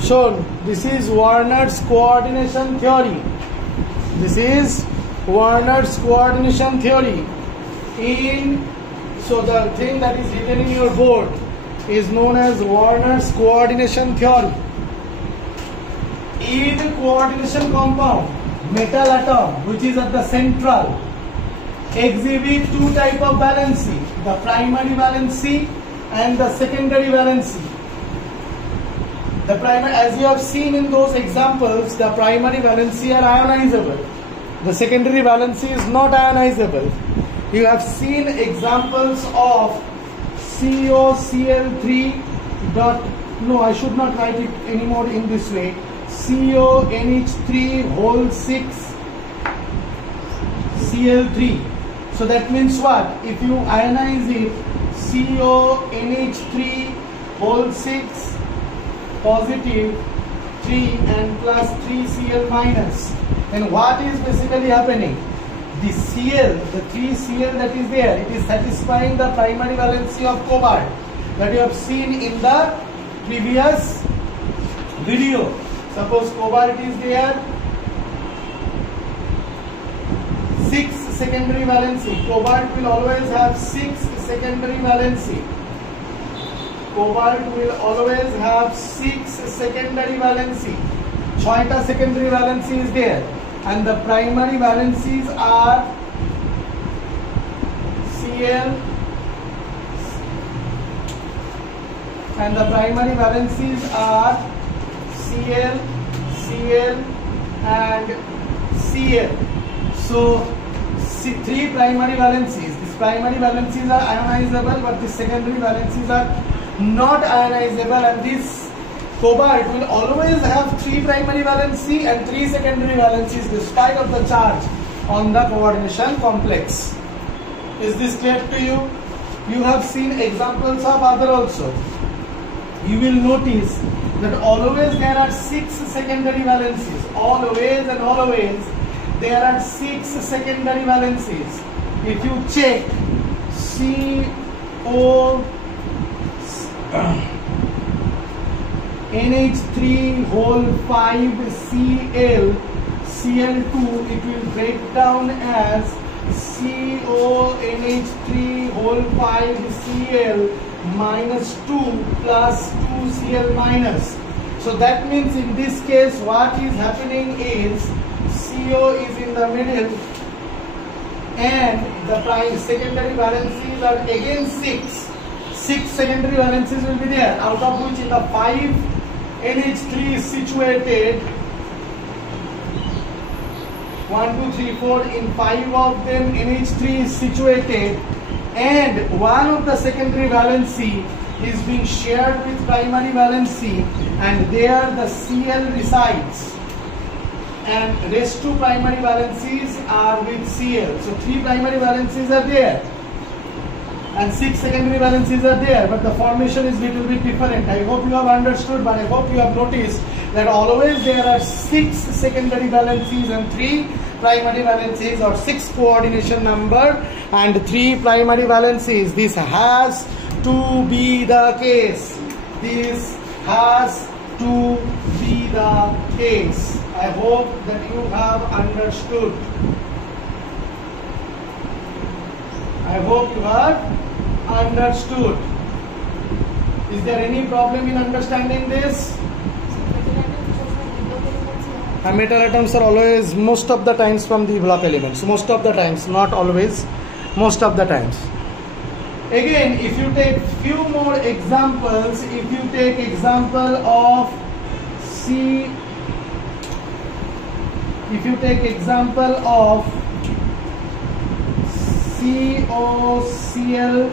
shown. This is Werner's coordination theory. This is Werner's coordination theory. So the thing that is written in your board is known as Werner's coordination theory. In coordination compound, metal atom which is at the central exhibit two type of valency, the primary valency and the secondary valency. The primary, as you have seen in those examples, the primary valency are ionizable. The secondary valency is not ionizable. You have seen examples of COCl3 dot, no, I should not write it anymore in this way, CONH3 whole 6 Cl3. So that means what? If you ionize it, CONH3 whole 6 positive 3 and plus 3 Cl minus, then what is basically happening? The Cl, the 3 Cl that is there, it is satisfying the primary valency of cobalt that you have seen in the previous video. Suppose cobalt is there, 6 secondary valency. Cobalt will always have 6 secondary valency. Cobalt will always have 6 secondary valency. 6 secondary valency is there, and the primary valencies are Cl, and the primary valencies are Cl, Cl and Cl. So 3 primary valencies. These primary valencies are ionizable, but the secondary valencies are not ionizable, and this cobalt will always have 3 primary valency and 3 secondary valencies despite of the charge on the coordination complex. Is this clear to you? You have seen examples of other also. You will notice that always there are 6 secondary valencies. Always and always there are 6 secondary valencies. If you check CO NH3 whole 5 Cl Cl2, it will break down as CONH3 whole 5 Cl minus 2 plus 2 Cl minus. So that means in this case what is happening is CO is in the middle and the secondary valencies are again 6. 6 secondary valencies will be there, out of which in the 5 NH3 is situated 1, 2, 3, 4. In 5 of them NH3 is situated, and one of the secondary valency is being shared with primary valency, and there the Cl resides, and rest 2 primary valencies are with Cl. So 3 primary valencies are there and 6 secondary valencies are there, but the formation is little bit different. I hope you have understood, but I hope you have noticed that always there are 6 secondary valencies and 3 primary valencies, or 6 coordination number and 3 primary valencies. This has to be the case. This has to be the case. I hope that you have understood. I hope you have understood. Is there any problem in understanding this? Metal atoms are always, most of the times, from the block elements. Most of the times, not always, most of the times. Again, if you take few more examples, if you take example of COCl,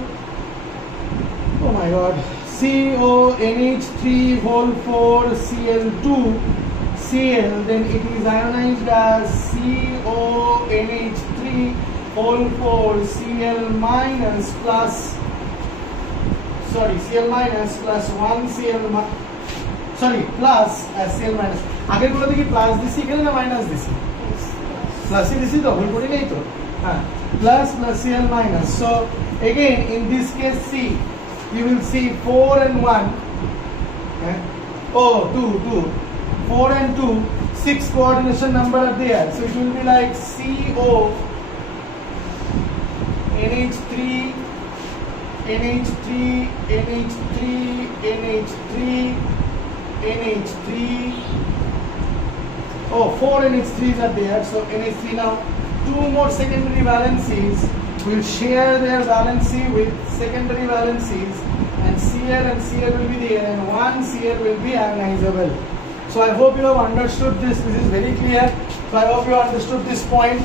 oh my god, CONH3 whole 4 Cl2 Cl, then it is ionized as CONH3 whole 4 Cl minus plus, sorry, Cl minus plus 1 Cl, sorry, plus Cl minus. आगे बोला था कि प्लस दिसी क्या ना माइनस दिसी, प्लस ही दिसी तो भूल पड़ी नहीं तो, हाँ, plus Cl minus. So again in this case C, you will see 4 and 1, okay? Oh, 2. 4 and 2, 6 coordination number are there. So it will be like CO, NH3, NH3, NH3, NH3, NH3. Oh, 4 NH3s are there. So NH3 now, 2 more secondary valencies will share their valency with secondary valencies, and Cl and Cl will be there, and 1 Cl will be ionizable. So I hope you have understood this. This is very clear. So I hope you understood this point.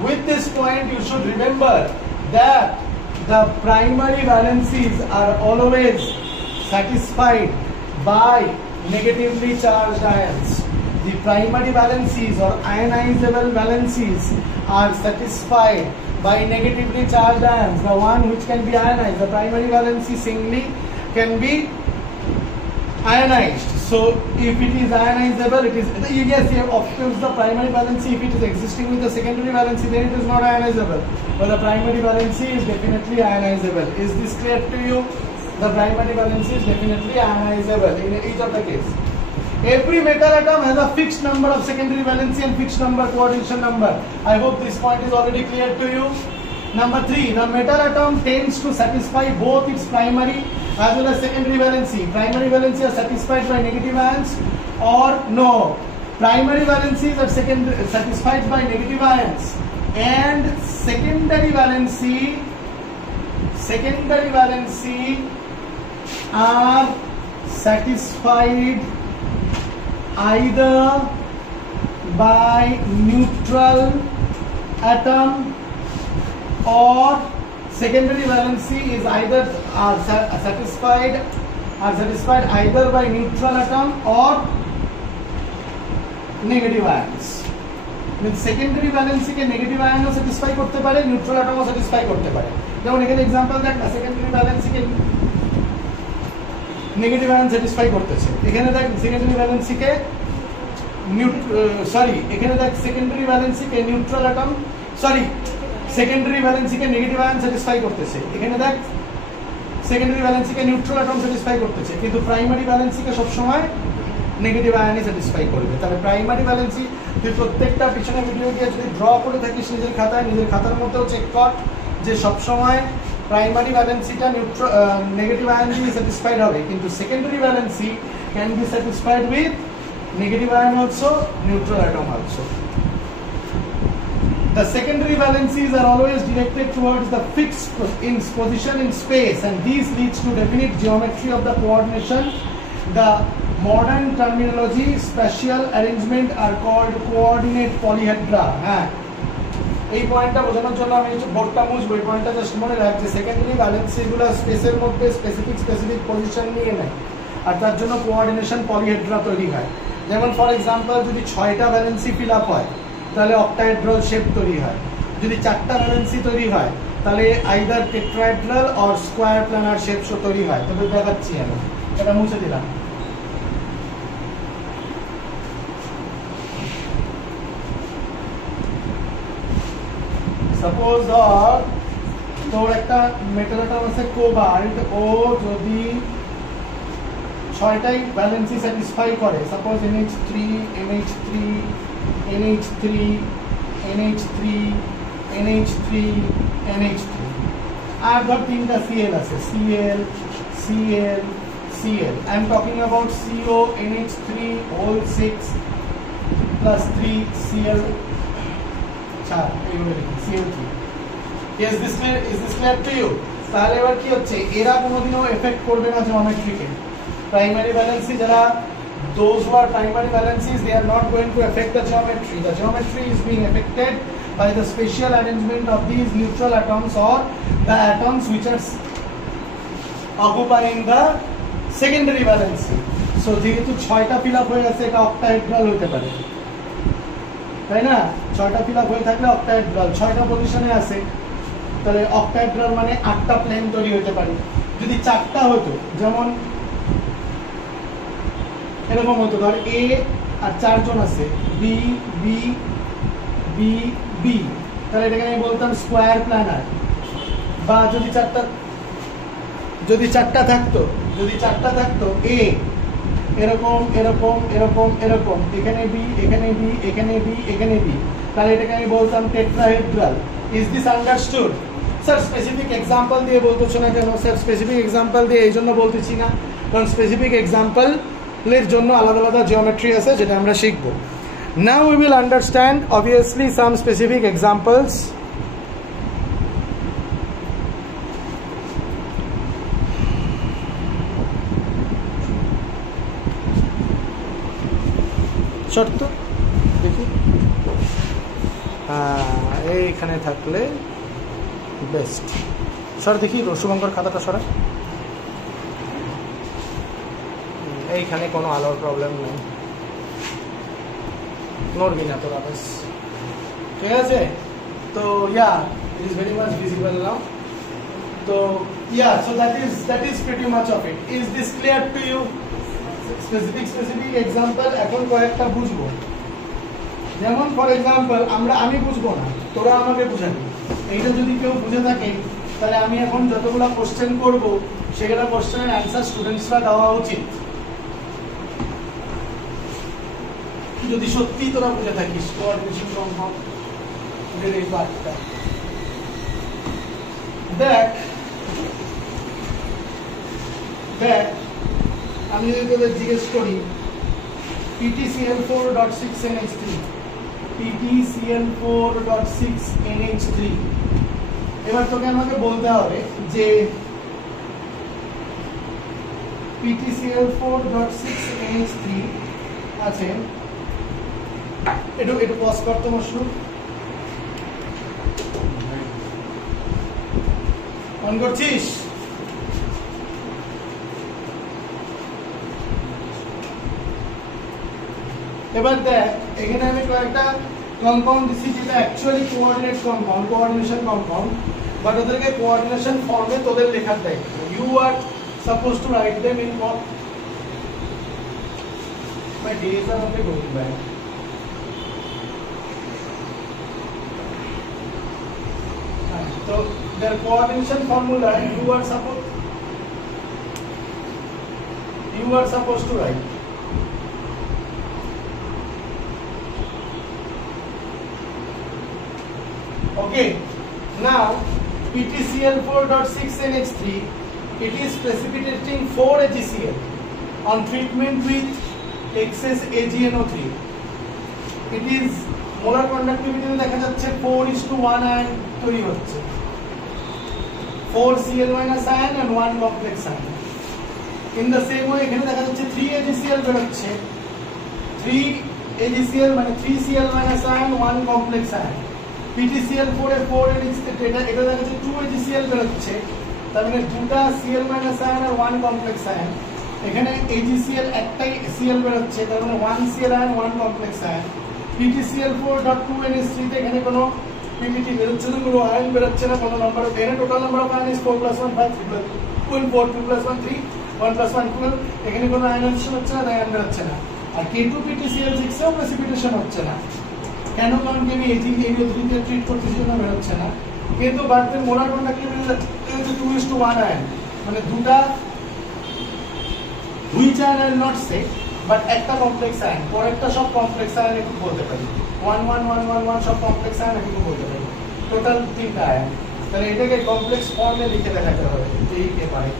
With this point, you should remember that the primary valencies are always satisfied by negatively charged ions. The primary valencies or ionizable valencies are satisfied by negatively charged ions, the one which can be ionized. The primary valency singly can be ionized. So if it is ionizable, it is, yes, of course the primary valency, if it is existing with the secondary valency, then it is not ionizable. But the primary valency is definitely ionizable. Is this clear to you? The primary valency is definitely ionizable in each of the case. Every metal atom has a fixed number of secondary valency and fixed number coordination number. I hope this point is already clear to you. Number 3, the metal atom tends to satisfy both its primary as well as secondary valency. Primary valency are satisfied by negative ions or no. Primary valencies are satisfied by negative ions, and secondary valency are satisfied either by neutral atom, or secondary valency is either satisfied either by neutral atom or negative ions. Means secondary valency ke negative ion o satisfy korte pare, neutral atom o satisfy korte pare. যেমন এখানে এক্সাম্পল দেখ না, secondary valency কে negative ion satisfy করতেছে, এখানে দেখ secondary valency কে এখানে দেখ secondary valency কে neutral atom secondary valency কে negative ion satisfy করতেছে, এখানে দেখ সেকেন্ডারি ভ্যালেন্সি কে নিউট্রাল অ্যাটম স্যাটিসফাই করতেছে, কিন্তু প্রাইমারি ভ্যালেন্সি কে সব সময় নেগেটিভ আয়নই স্যাটিসফাই করবে। তাহলে প্রাইমারি ভ্যালেন্সি তুই প্রত্যেকটা পিছনে ভিডিও দিয়ে যদি ড্র করে থাকিস নিজের খাতায়, নিজের খাতার মধ্যেও চেক কর যে সবসময় প্রাইমারি ভ্যালেন্সিটা নেগেটিভ আয়ন দিয়ে স্যাটিসফাইড হবে, কিন্তু secondary valency can be satisfied with negative ion also, neutral atom also. The secondary valencies are always directed towards the fixed position in space, and these leads to definite geometry of the coordination. The modern terminology spatial arrangement are called coordinate polyhedra. এই পয়েন্টটা বোঝানোর জন্য আমি বোর্ডটা মুছবো, এই পয়েন্টটা জাস্ট মনে রাখ যে সেকেন্ডারি ভ্যালেন্সিগুলো স্পেসের মধ্যে স্পেসিফিক পজিশন নিয়ে নেয়, আর তার জন্য কোঅর্ডিনেশন পলিহেড্রা তৈরি হয়। যেমন ফর এক্সাম্পল যদি 6টা ভ্যালেন্সি ফিল আপ হয় তাহলে অক্টাহেড্রাল শেপ তৈরি হয়, যদি 4টা ভ্যালেন্সি তৈরি হয় তাহলে either tetrahedral or square planar shape তৈরি হয়। তবে দেখাচ্ছি আমি, এটা মুছে দিলাম। সাপোজ ধর তোর একটা মেটাল অ্যাটম আছে কোবাল্ট, ও যদি 6টাই ভ্যালেন্সি স্যাটিসফাই করে, suppose NH3 NH3 NH3 NH3 NH3 NH3, আর ধর 3টা Cl আছে, Cl Cl Cl, I am talking about CO NH3 whole 6 plus 3 Cl, CL3. Is this clear to you? তাহলে এবার কি হচ্ছে, এরা কোনোদিনও এফেক্ট করবে না জিওমেট্রিকে। প্রাইমারি ভ্যালেন্সি যারা, those who are primary valencies, they are not going to affect the geometry. The geometry is being affected by the spatial arrangement of these neutral atoms or the atoms which are occupying the secondary valency. So যেহেতু 6টা fill up হয়ে গেছে, এটা অক্টাহেড্রাল হতে পারে, তাই না? 6টা ফিল আপ হয়ে থাকলে অক্টাহেড্রাল, 6টা পজিশনে আছে, তাহলে অক্টাহেড্রাল মানে 8টা প্লেন তৈরি হতে পারে। যদি 4টা হতো, যেমন এরকম হতো, ধর এ আর 4 জন আছে, বি বি বি বি, তাহলে এটাকে আমি বলতাম স্কোয়ার প্ল্যানার। বা যদি 4টা থাকতো এ এরকম এরকম এরকম এরকম, এখানে বি, এখানে বি, এখানে বি, এখানে বি, তাহলে এটাকে আমি বলতাম tetrahedral. Is this understood? Sir specific example দিয়ে বলতেছো না কেন? স্যার স্পেসিফিক এক্সাম্পল দিয়ে এই জন্য বলতেছি না, কারণ স্পেসিফিক এক্সাম্পলের জন্য আলাদা আলাদা জিওমেট্রি আছে যেটা আমরা শিখবো। Now we will understand obviously some specific examples. শর্ত দেখি, এইখানে থাকলে বেস্ট। সর দেখি শুভঙ্কর খাতাটা সরা, এইখানে কোনো আলোর প্রবলেম নেই, নড়বি না তোরা বেশ, ঠিক আছে? তো yeah it is very much visible now. তো yeah so that is pretty much of it. Is this clear to you? Specific example এখন কয়েকটা বুঝবো, যেমন ফর এক্সাম্পল আমি বুঝবো না, তোরা আমাকে বুঝাবি। এইটা যদি কেউ বুঝে থাকে তাহলে আমি এখন যতগুলো কোশ্চেন করব সেগুলো কোশ্চেনের অ্যান্সার স্টুডেন্টসরা দেওয়া উচিত, যদি সত্যি তোরা বুঝে থাকিস কোঅর্ডিনেশন কম্পাউন্ডের এই পার্টটা। দেখ আমি যদি তোদের জিজ্ঞেস করি PtCl4.6NH3, PtCl4.6NH3, এবার তোকে আমাকে বলতে হবে যে PtCl4.6NH3 আছে, একটু পজ করতো মশরুম, অন করছিস? এবার দেখ এখানে আমি কয়েকটা কম্পাউন্ড দিচ্ছি যেটা actually coordinate compound, coordination compound, but ওদেরকে কোঅর্ডিনেশন ফর্মে তোদের লেখার দায়িত্ব। You are suppose to write them in form. My days are only going back. So their coordination formula you are supposed to write. Okay, now PtCl4.6NH3, it is precipitating 4AgCl on treatment with excess AgNO3. It is molar conductivity দেখা যাচ্ছে 4:1 ion তৈরি হচ্ছে, 4Cl- ion and 1 complex ion. In the same way এখানে দেখা যাচ্ছে 3AgCl বেরোচ্ছে, 3AgCl মানে 3Cl- ion 1 complex ion। PtCl4 এ 4 এটা দেখা যাচ্ছে 2AgCl বেরোচ্ছে, তার মানে দুটা Cl- ion আর 1 complex ion। এখানে AgCl একটাই Cl বেরোচ্ছে, তার মানে 1 Cl ion 1 complex ion। PtCl4.2NH3 তে এখানে কোনো PPT বেরোচ্ছে না, কোনো আয়ন বেরোচ্ছে না, কোনো নাম্বার। এখানে total number of ion is 4 + 1 5 3 + 4 2 + 1 3 1 + 1 12। এখানে কোনো আয়নাইজেশন হচ্ছে না, তাই আয়ন বেরোচ্ছে না। আর K2PtCl6 এও প্রেসিপিটেশন হচ্ছে না, কেন? কারণ কি আমি Ag ট্রিট করতেছি জন্য বেরোচ্ছে না। কিন্তু বাড়তে মোলার কন্ডাক্টিভিটি হচ্ছে 2:1 আয়ন, মানে দুটা হুইচ আয়ন আর নট সে বাট একটা কমপ্লেক্স আয়ন, পরেরটা সব কমপ্লেক্স আয়ন একটু বলতে পারি, 1 1 1 1 1 সব কমপ্লেক্স আয়ন একটু বলতে পারি, টোটাল 3টা আয়ন। তাহলে এটাকে কমপ্লেক্স ফর্মে লিখে দেখাতে হবে এই পেপারে।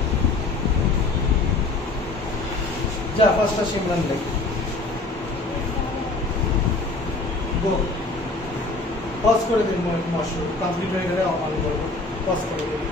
যা ফার্স্টটা সিমরান লেখ, গো পজ করে দিন, মশরুম কমপ্লিট হয়ে গেলে অন করবো, পজ করে দিন।